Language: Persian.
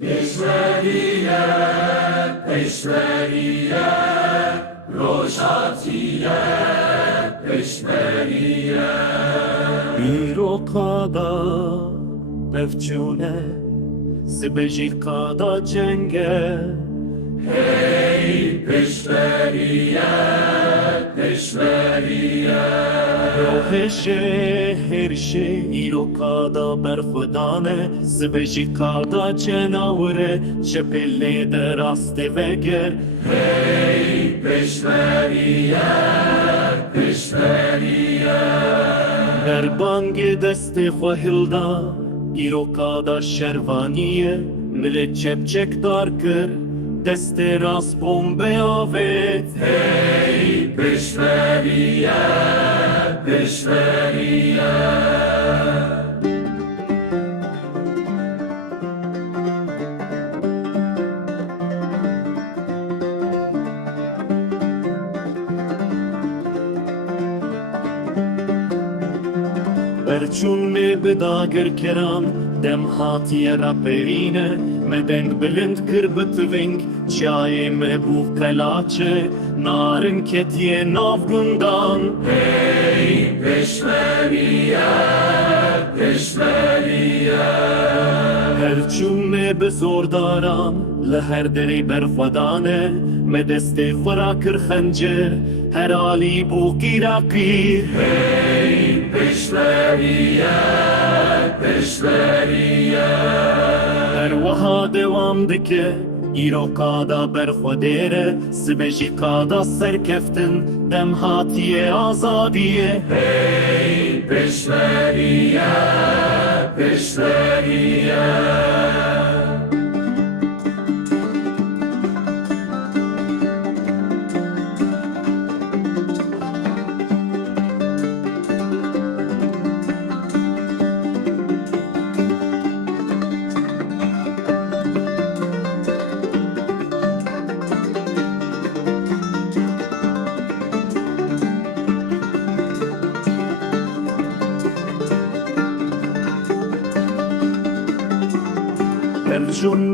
پیشوریه پیشوریه روشاتیه پیشوریه بیرو قادا بفچونه سبجی قادا جنگه هی پیشوریه پیشوریه روحش هرشه ایرو قادا برخودانه سبجی قادا جناوره چپله دراست وگر هی پیشوریه پیشوریه در بانگ دست خوهلدا ایرو قادا شروانیه مل چپچک دار کر دست راست بومبه آوید هی پیشوریه پیشوریه برچون می بداگر کران دم هاتی را پرینه مدنگ بلند کر بتوینگ چای مبوف کلاچه نارن کتیه ناف گندان هی پیشوریه پیشوریه هرچون می بزور داران لهر دری برفدانه مدست فرا کر خنجر هر آلی بو گیراقی هی پیشوریه پیشوریه هر وها دوام دکه ایرو قادا برخودیره سبجی قادا سرکفتن دم هاتیه آزادیه هی پیشوریه پیشوریه هر جون